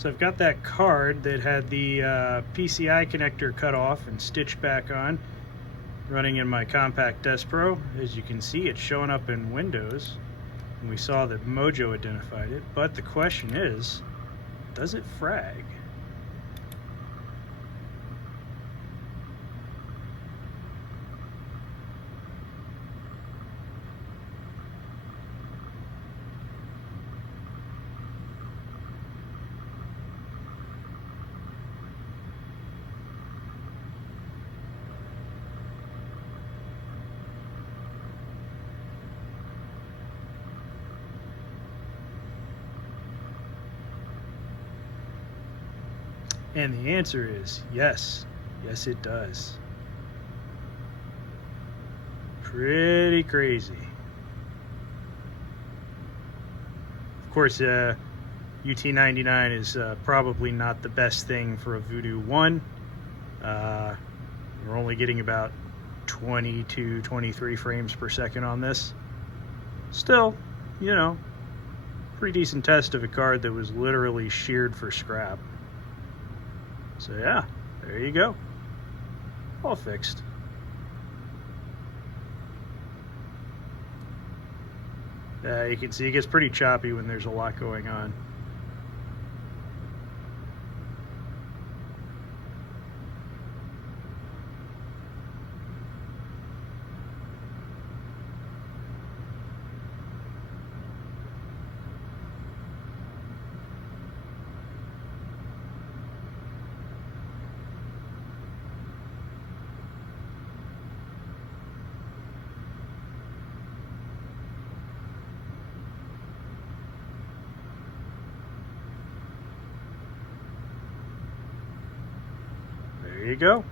So I've got that card that had the PCI connector cut off and stitched back on, running in my Compact Desk Pro. As you can see, it's showing up in Windows, and we saw that Mojo identified it. But the question is, does it frag? And the answer is yes. Yes, it does. Pretty crazy. Of course, UT99 is probably not the best thing for a Voodoo 1. We're only getting about 22, 23 frames per second on this. Still, you know, pretty decent test of a card that was literally sheared for scrap. So yeah, there you go. All fixed. You can see it gets pretty choppy when there's a lot going on. There you go.